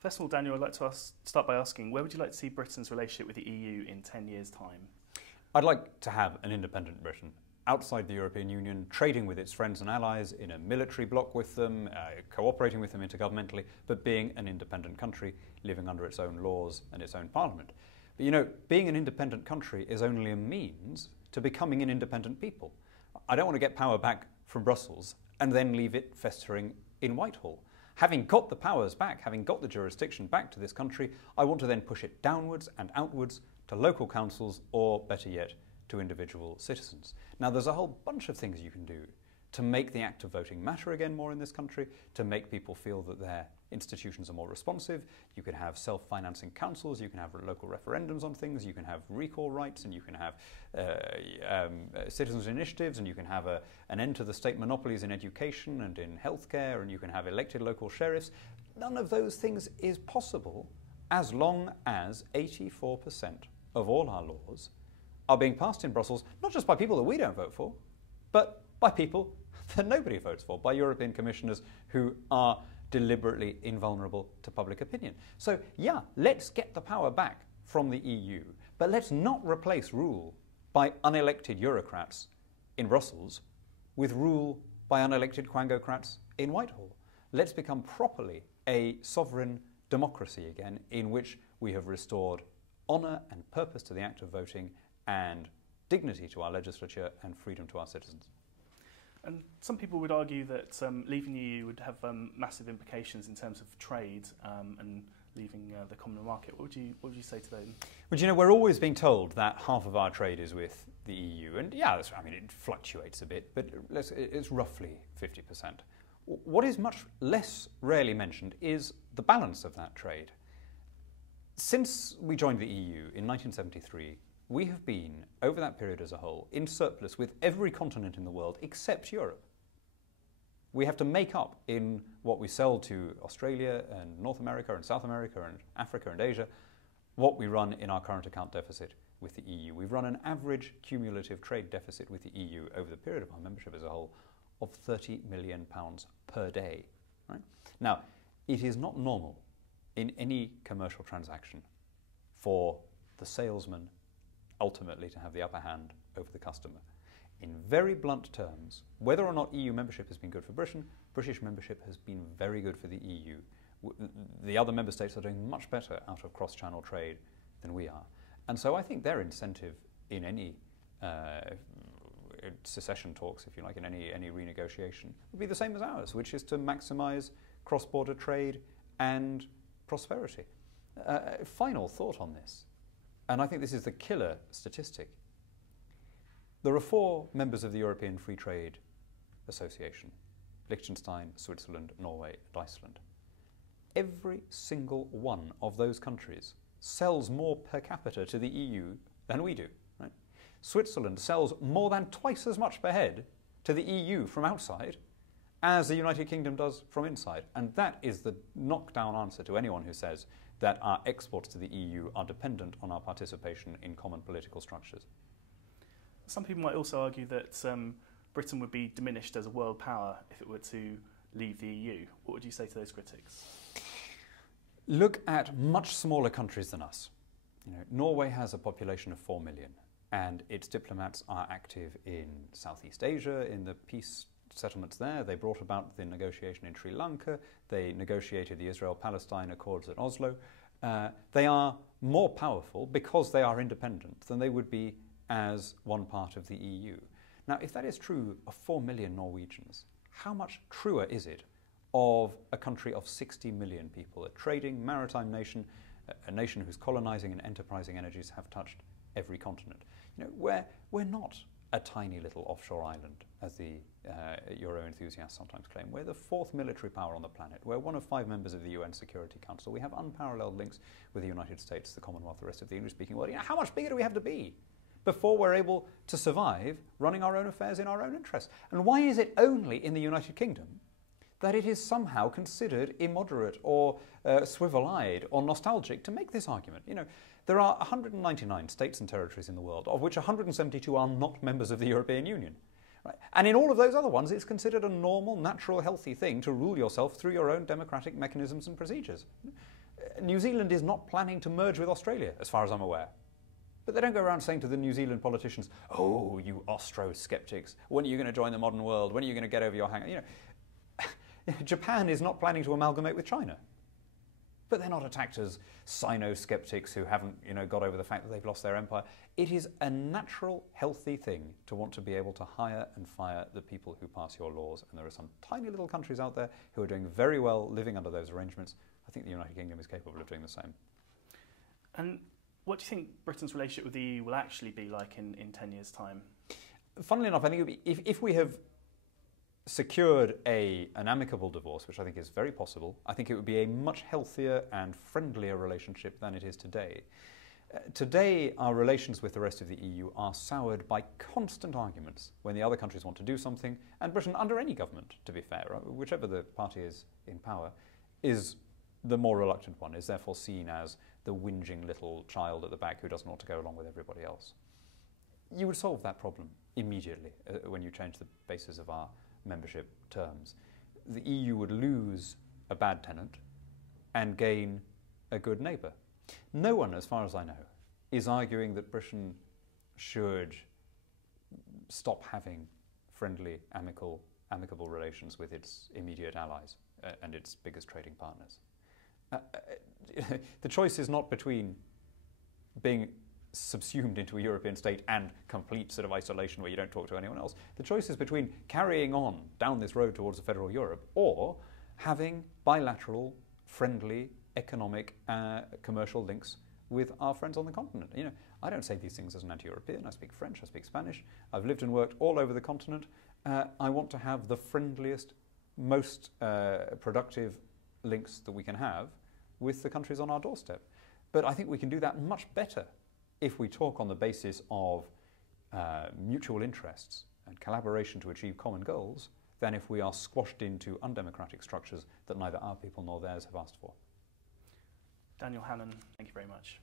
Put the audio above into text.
First of all, Daniel, I'd like to start by asking, where would you like to see Britain's relationship with the EU in 10 years' time? I'd like to have an independent Britain, outside the European Union, trading with its friends and allies, in a military bloc with them, cooperating with them intergovernmentally, but being an independent country, living under its own laws and its own parliament. But you know, being an independent country is only a means to becoming an independent people. I don't want to get power back from Brussels and then leave it festering in Whitehall. Having got the powers back, having got the jurisdiction back to this country, I want to then push it downwards and outwards to local councils, or better yet, to individual citizens. Now, there's a whole bunch of things you can do to make the act of voting matter again more in this country, to make people feel that their institutions are more responsive. You could have self-financing councils, you can have local referendums on things, you can have recall rights, and you can have citizens' initiatives, and you can have an end to the state monopolies in education and in healthcare, and you can have elected local sheriffs. None of those things is possible as long as 84% of all our laws are being passed in Brussels, not just by people that we don't vote for, but by people that nobody votes for, by European commissioners who are deliberately invulnerable to public opinion. So yeah, let's get the power back from the EU, but let's not replace rule by unelected Eurocrats in Brussels with rule by unelected Quangocrats in Whitehall. Let's become properly a sovereign democracy again, in which we have restored honour and purpose to the act of voting, and dignity to our legislature, and freedom to our citizens. And some people would argue that leaving the EU would have massive implications in terms of trade and leaving the common market. What would you say to them? Well, you know, we're always being told that half of our trade is with the EU, and yeah, I mean, it fluctuates a bit, but it's roughly 50%. What is much less rarely mentioned is the balance of that trade. Since we joined the EU in 1973, we have been, over that period as a whole, in surplus with every continent in the world except Europe. We have to make up in what we sell to Australia and North America and South America and Africa and Asia, what we run in our current account deficit with the EU. We've run an average cumulative trade deficit with the EU over the period of our membership as a whole of £30 million per day. Right? Now, it is not normal in any commercial transaction for the salesman ultimately to have the upper hand over the customer. In very blunt terms, whether or not EU membership has been good for Britain, British membership has been very good for the EU. The other member states are doing much better out of cross-channel trade than we are. And so I think their incentive in any secession talks, if you like, in any renegotiation, would be the same as ours, which is to maximise cross-border trade and prosperity. Final thought on this, and I think this is the killer statistic. There are 4 members of the European Free Trade Association: Liechtenstein, Switzerland, Norway, and Iceland. Every single one of those countries sells more per capita to the EU than we do. Right? Switzerland sells more than twice as much per head to the EU from outside as the United Kingdom does from inside. And that is the knockdown answer to anyone who says that our exports to the EU are dependent on our participation in common political structures. Some people might also argue that Britain would be diminished as a world power if it were to leave the EU. What would you say to those critics? Look at much smaller countries than us. You know, Norway has a population of 4 million, and its diplomats are active in Southeast Asia, in the peace settlements there. They brought about the negotiation in Sri Lanka. They negotiated the Israel-Palestine Accords at Oslo. They are more powerful because they are independent than they would be as one part of the EU. Now, if that is true of 4 million Norwegians, how much truer is it of a country of 60 million people, a trading, maritime nation, a nation whose colonising and enterprising energies have touched every continent? You know, we're not a tiny little offshore island, as the Euro enthusiasts sometimes claim. We're the 4th military power on the planet. We're one of 5 members of the UN Security Council. We have unparalleled links with the United States, the Commonwealth, the rest of the English-speaking world. You know, how much bigger do we have to be before we're able to survive running our own affairs in our own interests? And why is it only in the United Kingdom that it is somehow considered immoderate or swivel-eyed or nostalgic to make this argument? You know, there are 199 states and territories in the world, of which 172 are not members of the European Union. Right? And in all of those other ones, it's considered a normal, natural, healthy thing to rule yourself through your own democratic mechanisms and procedures. New Zealand is not planning to merge with Australia, as far as I'm aware. But they don't go around saying to the New Zealand politicians, oh, you Austro-skeptics, when are you going to join the modern world? When are you going to get over your hang? You know, Japan is not planning to amalgamate with China. But they're not attacked as Sino-skeptics who haven't, got over the fact that they've lost their empire. It is a natural, healthy thing to want to be able to hire and fire the people who pass your laws. And there are some tiny little countries out there who are doing very well living under those arrangements. I think the United Kingdom is capable of doing the same. And what do you think Britain's relationship with the EU will actually be like in 10 years' time? Funnily enough, I think it would be, if we have secured an amicable divorce, which I think is very possible, I think it would be a much healthier and friendlier relationship than it is today. Today, our relations with the rest of the EU are soured by constant arguments when the other countries want to do something, and Britain, under any government, to be fair, whichever the party is in power, is the more reluctant one, is therefore seen as the whinging little child at the back who doesn't want to go along with everybody else. You would solve that problem immediately when you change the basis of our membership terms. The EU would lose a bad tenant and gain a good neighbour. No one, as far as I know, is arguing that Britain should stop having friendly, amicable relations with its immediate allies and its biggest trading partners. The choice is not between being subsumed into a European state and complete sort of isolation where you don't talk to anyone else. The choice is between carrying on down this road towards a federal Europe or having bilateral, friendly, economic, commercial links with our friends on the continent. I don't say these things as an anti-European. I speak French, I speak Spanish. I've lived and worked all over the continent. I want to have the friendliest, most productive links that we can have with the countries on our doorstep. But I think we can do that much better if we talk on the basis of mutual interests and collaboration to achieve common goals than if we are squashed into undemocratic structures that neither our people nor theirs have asked for. Daniel Hannan, thank you very much.